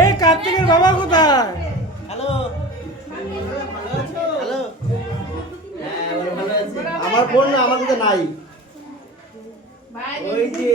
এই কার্তিকের বাবা কোথায়? Hello, hello. আমার ফোন আমার কাছে নাই। ওই যে